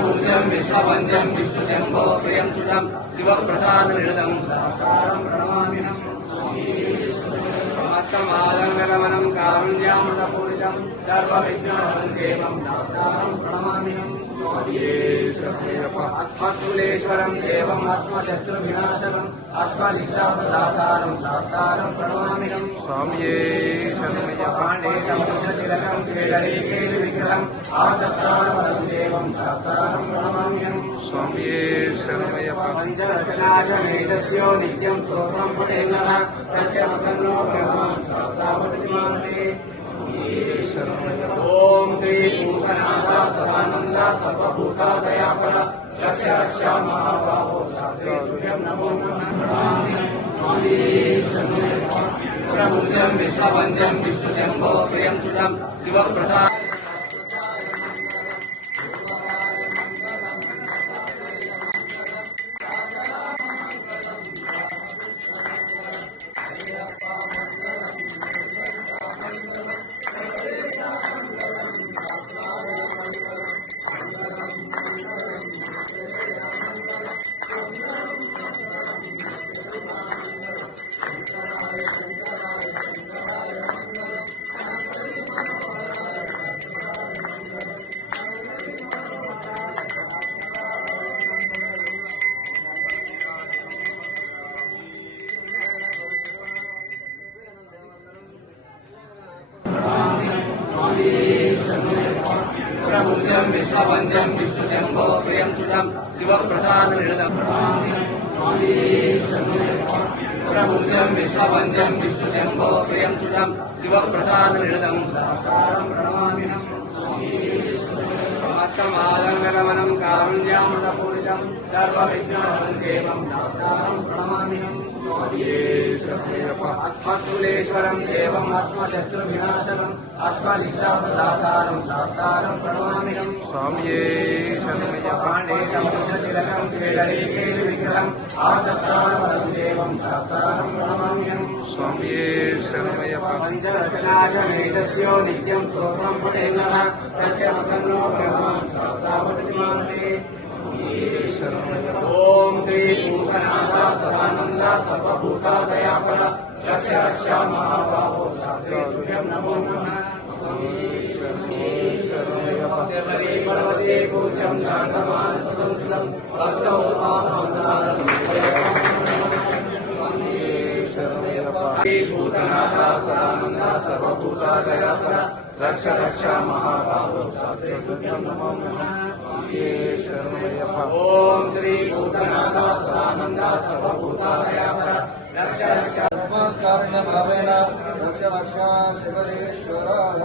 ప్రముజం విశ్వవంద్యం విష్ణుశంభో ప్రియం సుతం శివప్రసాదనిడదం సాకారం ప్రణమామిహం. సమస్తమాలంగనమనం కారుణ్యామృతపూరితం సర్వవిజ్ఞానం దేవం శాస్త్రం ప్రణమామిహం. అస్మత్కులేశ్వరం దేవం అస్మశత్రు వినాశనం అస్మదిష్టాపదాతారం శాస్త్రం ప్రణమామిహం విగ్రహం ఆదత్తారవరం దేవం శాస్త్రం ప్రణమామ్యం స్వామియే శరణమయ్యప్ప పంచరచనాజమేతస్యో నిత్యం స్తోత్రం పుటేంగః తస్య ప్రసన్నో భగవాన్ శాస్త్రావసతి మానసే శరణమయ్యప్ప ఓం శ్రీ భూతనాథ సదానంద సర్వభూతాదయాపర రక్ష రక్ష మహాబాహో శాస్త్రే తుభ్యం నమో నమః స్వామి ప్రముజం విశ్వవంద్యం విష్ణుశంభో ప్రియం సుతం శివప్రసాద్ ప్రముజం విష్ణు శంభో ప్రియం సుతం శివప్రసాదనిడదం ప్రముజం విశ్వవంద్యం విష్ణుశంభో ప్రియం సుతం శివప్రసాదనిడదం సాకారం ప్రణమామిహం సమస్తమాలంగనమనం కారుణ్యామృతపూరితం సర్వవిజ్ఞానం దేవం శాస్త్రం ప్రణమామిహం అస్మత్కులేశ్వరం దేవం అస్మశత్రు వినాశనం అస్మదిష్టాపదాతారం శాస్త్రం ప్రణమామిహం స్వామియే శరణమయ్య పాండే సంసతిలకం కేళీకేలి విగ్రహం ఆదత్తారవరం దేవం శాస్త్రం ప్రణమామ్యం స్వామియే శరణమయ్యప్ప పంచరచనాజమేతస్యో నిత్యం స్తోత్రం పుటేంగః తస్య ప్రసన్నో భగవాన్ శాస్త్రావసతి మానసే శరణమయ్యప్ప ఓం శ్రీ భూతనాథ సదానంద సర్వభూతాదయాపర రక్ష రక్ష మహాబాహో శాస్త్రే తుభ్యం నమో నమః శబరి పర్వతే భూతనాథ సదానంద సర్వభూతాదయాపర రక్ష రక్ష మహాబాహో శాస్త్రే నమో ఓం శ్రీ భూతనాథ సదానంద సర్వభూతాదయాపర రక్ష రక్ష తస్మాత్కారుణ్యభావేన రక్ష రక్ష శివదేశ్వరాయ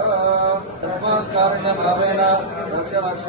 తస్మాత్కారుణ్యభావేన రక్ష రక్ష